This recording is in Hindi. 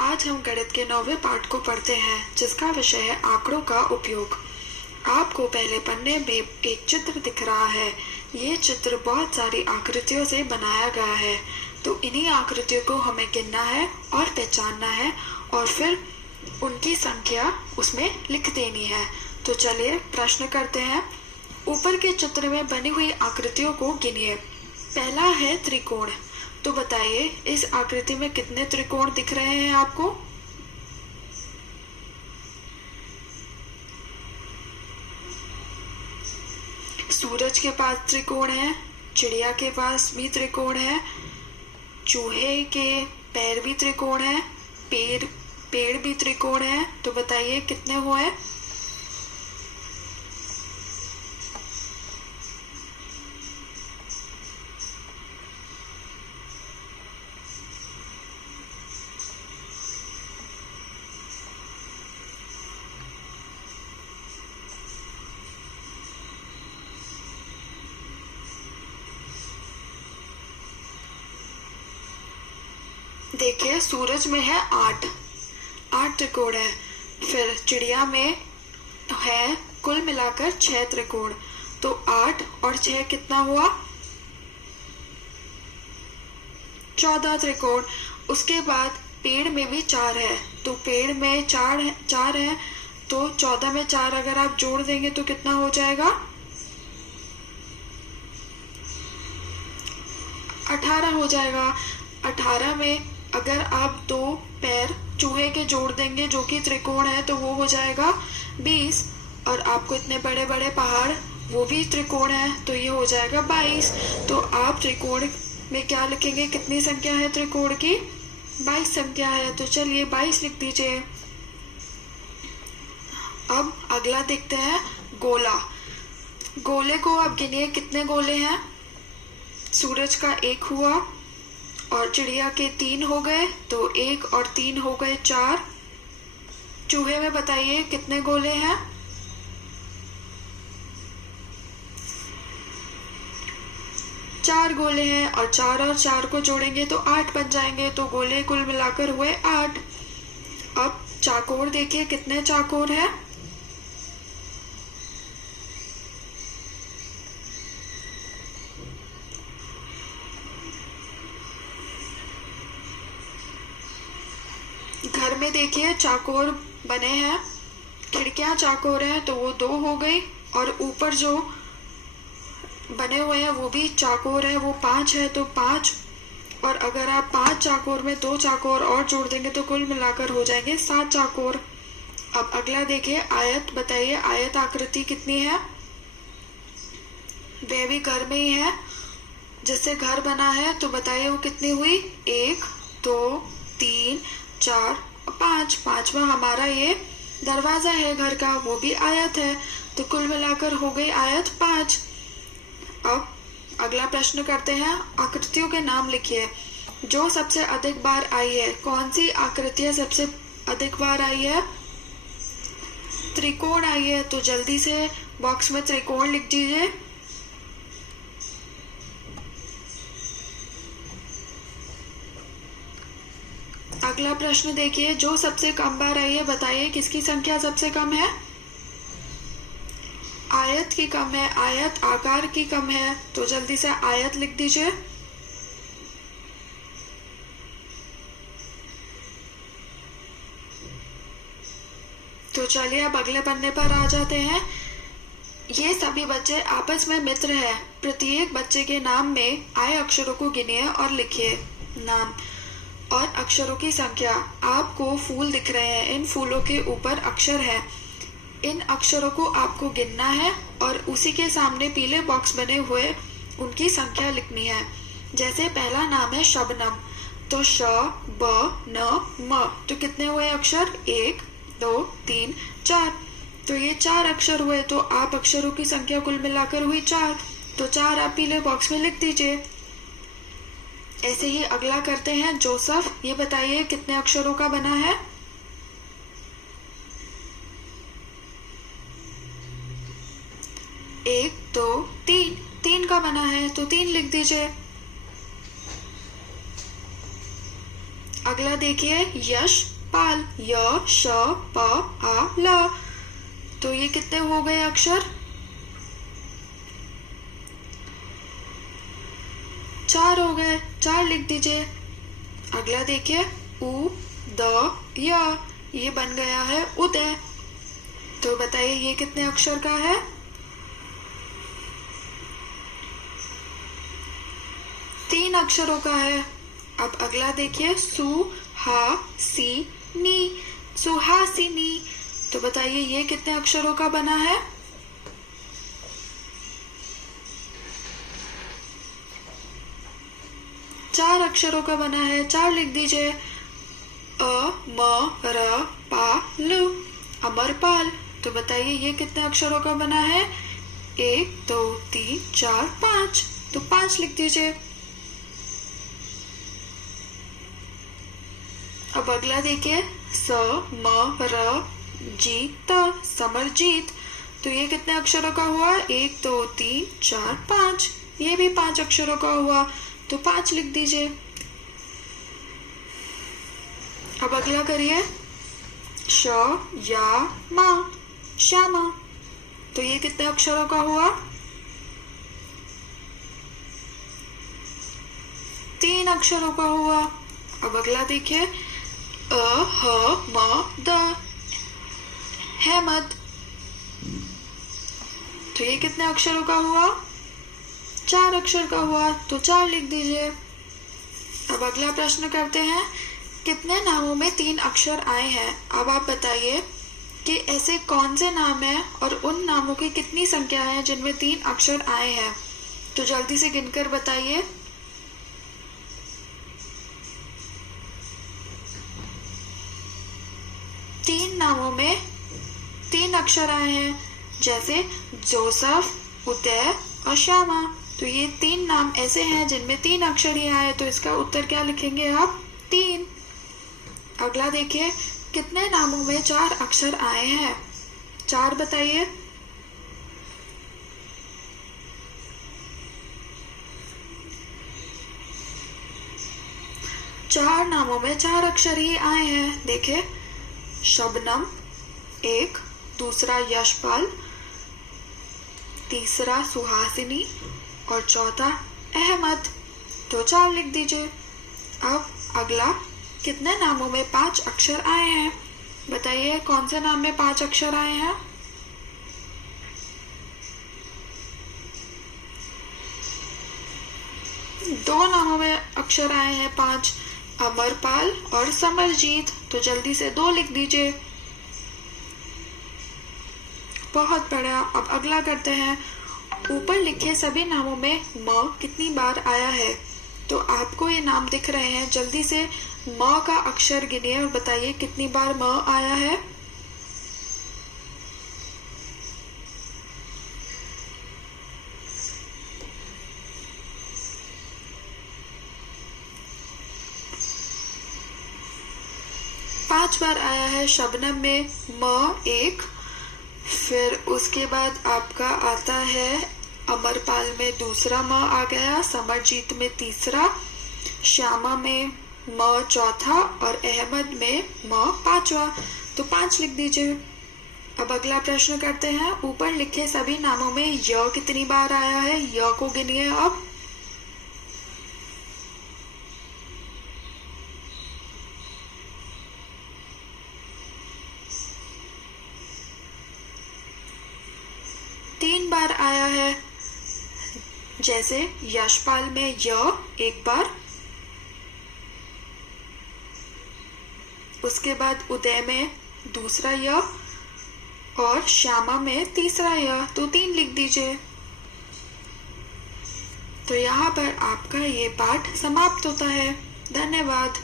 आज हम गणित के 9वें पाठ को पढ़ते हैं, जिसका विषय है आंकड़ों का उपयोग। आपको पहले पन्ने में एक चित्र दिख रहा है। ये चित्र बहुत सारी आकृतियों से बनाया गया है, तो इन्हीं आकृतियों को हमें गिनना है और पहचानना है और फिर उनकी संख्या उसमें लिख देनी है। तो चलिए प्रश्न करते हैं। ऊपर के चित्र में बनी हुई आकृतियों को गिनिए। पहला है त्रिकोण। तो बताइए इस आकृति में कितने त्रिकोण दिख रहे हैं आपको? सूरज के पास त्रिकोण है, चिड़िया के पास भी त्रिकोण है, चूहे के पैर भी त्रिकोण है, पेड़ भी त्रिकोण है। तो बताइए कितने हुए? देखिए सूरज में है 8 त्रिकोण है। फिर चिड़िया में है कुल मिलाकर 6 त्रिकोण। तो 8 और 6 कितना हुआ? 14 त्रिकोण। उसके बाद पेड़ में भी 4 है, तो पेड़ में 4 है, तो 14 में 4 अगर आप जोड़ देंगे तो कितना हो जाएगा? 18 हो जाएगा। 18 में अगर आप 2 पैर चूहे के जोड़ देंगे जो कि त्रिकोण है, तो वो हो जाएगा 20। और आपको इतने बड़े बड़े पहाड़ वो भी त्रिकोण है, तो ये हो जाएगा 22। तो आप त्रिकोण में क्या लिखेंगे? कितनी संख्या है त्रिकोण की? 22 संख्या है। तो चलिए 22 लिख दीजिए। अब अगला देखते हैं गोला। गोले को आप गिनिए कितने गोले हैं? सूरज का 1 हुआ और चिड़िया के 3 हो गए, तो 1 और 3 हो गए 4। चूहे में बताइए कितने गोले हैं? 4 गोले हैं और 4 को जोड़ेंगे तो 8 बन जाएंगे, तो गोले कुल मिलाकर हुए 8। अब चाकोर देखिए कितने चाकोर हैं? घर में देखिए चाकोर बने हैं, खिड़कियां चाकोर हैं, तो वो 2 हो गई। और ऊपर जो बने हुए हैं वो भी चाकोर है, वो 5 है, तो 5। और अगर आप 5 चाकोर में 2 चाकोर और जोड़ देंगे तो कुल मिलाकर हो जाएंगे 7 चाकोर। अब अगला देखिए आयत। बताइए आयत आकृति कितनी है? वह भी घर में ही है, जिससे घर बना है। तो बताइए वो कितनी हुई? 1 2 3 4 और 5। 5वां हमारा ये दरवाजा है घर का, वो भी आयत है, तो कुल मिलाकर हो गई आयत 5। अब अगला प्रश्न करते हैं। आकृतियों के नाम लिखिए जो सबसे अधिक बार आई है। कौन सी आकृतियां सबसे अधिक बार आई है? त्रिकोण आई है, तो जल्दी से बॉक्स में त्रिकोण लिख दीजिए। अगला प्रश्न देखिए, जो सबसे कम बार आई है बताइए किसकी संख्या सबसे कम है? आयत की कम है, आयत आकार की कम है, तो जल्दी से आयत लिख दीजिए। तो चलिए अब अगले पन्ने पर आ जाते हैं। ये सभी बच्चे आपस में मित्र हैं। प्रत्येक बच्चे के नाम में आए अक्षरों को गिनिए और लिखिए नाम और अक्षरों की संख्या। आपको फूल दिख रहे हैं, इन फूलों के ऊपर अक्षर है। इन अक्षरों को आपको गिनना है और उसी के सामने पीले बॉक्स बने हुए उनकी संख्या लिखनी है। जैसे पहला नाम है शबनम, तो श ब न म, तो कितने हुए अक्षर? 1 2 3 4। तो ये 4 अक्षर हुए, तो आप अक्षरों की संख्या कुल मिलाकर हुई 4। तो 4 आप पीले बॉक्स में लिख दीजिए। ऐसे ही अगला करते हैं जोसफ। ये बताइए कितने अक्षरों का बना है? 1 2 3, 3 का बना है, तो 3 लिख दीजिए। अगला देखिए यश पाल, य श प आ ल। तो ये कितने हो गए अक्षर? 4 हो गए, 4 लिख दीजिए। अगला देखिए उ द य, ये बन गया है उदय। तो बताइए ये कितने अक्षर का है? 3 अक्षरों का है। अब अगला देखिए सु हा सी नी, सुहासिनी। तो बताइए ये कितने अक्षरों का बना है? 4 अक्षरों का बना है, 4 लिख दीजिए। अ म र पा लु, अमरपाल। तो बताइए ये कितने अक्षरों का बना है? 1 2 3 4 5। तो 5 लिख दीजिए। अब अगला देखिए स म र जी त, समरजीत। तो ये कितने अक्षरों का हुआ? 1 2 3 4 5। ये भी 5 अक्षरों का हुआ, तो 5 लिख दीजिए। अब अगला करिए श या मा, श्यामा। तो ये कितने अक्षरों का हुआ? 3 अक्षरों का हुआ। अब अगला देखिए अ ह म द, हेमद। तो ये कितने अक्षरों का हुआ? 4 अक्षर का हुआ, तो 4 लिख दीजिए। अब अगला प्रश्न करते हैं, कितने नामों में 3 अक्षर आए हैं? अब आप बताइए कि ऐसे कौन से नाम हैं और उन नामों की कितनी संख्या है जिनमें 3 अक्षर आए हैं। तो जल्दी से गिनकर बताइए। तीन नामों में 3 अक्षर आए हैं, जैसे जोसेफ, उदय और श्यामा। तो ये 3 नाम ऐसे हैं जिनमें 3 अक्षर ही आए, तो इसका उत्तर क्या लिखेंगे आप? 3। अगला देखिए, कितने नामों में 4 अक्षर आए हैं? 4 बताइए। चार नामों में 4 अक्षर ही आए हैं। देखिए शबनम 1, दूसरा यशपाल, तीसरा सुहासिनी और चौथा अहमद। तो 4 लिख दीजिए। अब अगला, कितने नामों में 5 अक्षर आए हैं? बताइए कौन से नाम में 5 अक्षर आए हैं? दो नामों में अक्षर आए हैं 5, अमरपाल और समरजीत। तो जल्दी से 2 लिख दीजिए। बहुत बढ़िया। अब अगला करते हैं, ऊपर लिखे सभी नामों में म कितनी बार आया है? तो आपको ये नाम दिख रहे हैं, जल्दी से म का अक्षर गिनिए और बताइए कितनी बार म आया है। पांच बार आया है शबनम में म 1, फिर उसके बाद आपका आता है अमरपाल में दूसरा म आ गया, समरजीत में तीसरा, श्यामा में म चौथा और अहमद में म 5वां। तो 5 लिख दीजिए। अब अगला प्रश्न करते हैं, ऊपर लिखे सभी नामों में य कितनी बार आया है? य को गिनिए अब। तीन बार आया है, जैसे यशपाल में य 1 बार, उसके बाद उदय में दूसरा य और श्यामा में तीसरा य। तो 3 लिख दीजिए। तो यहाँ पर आपका ये पाठ समाप्त होता है। धन्यवाद।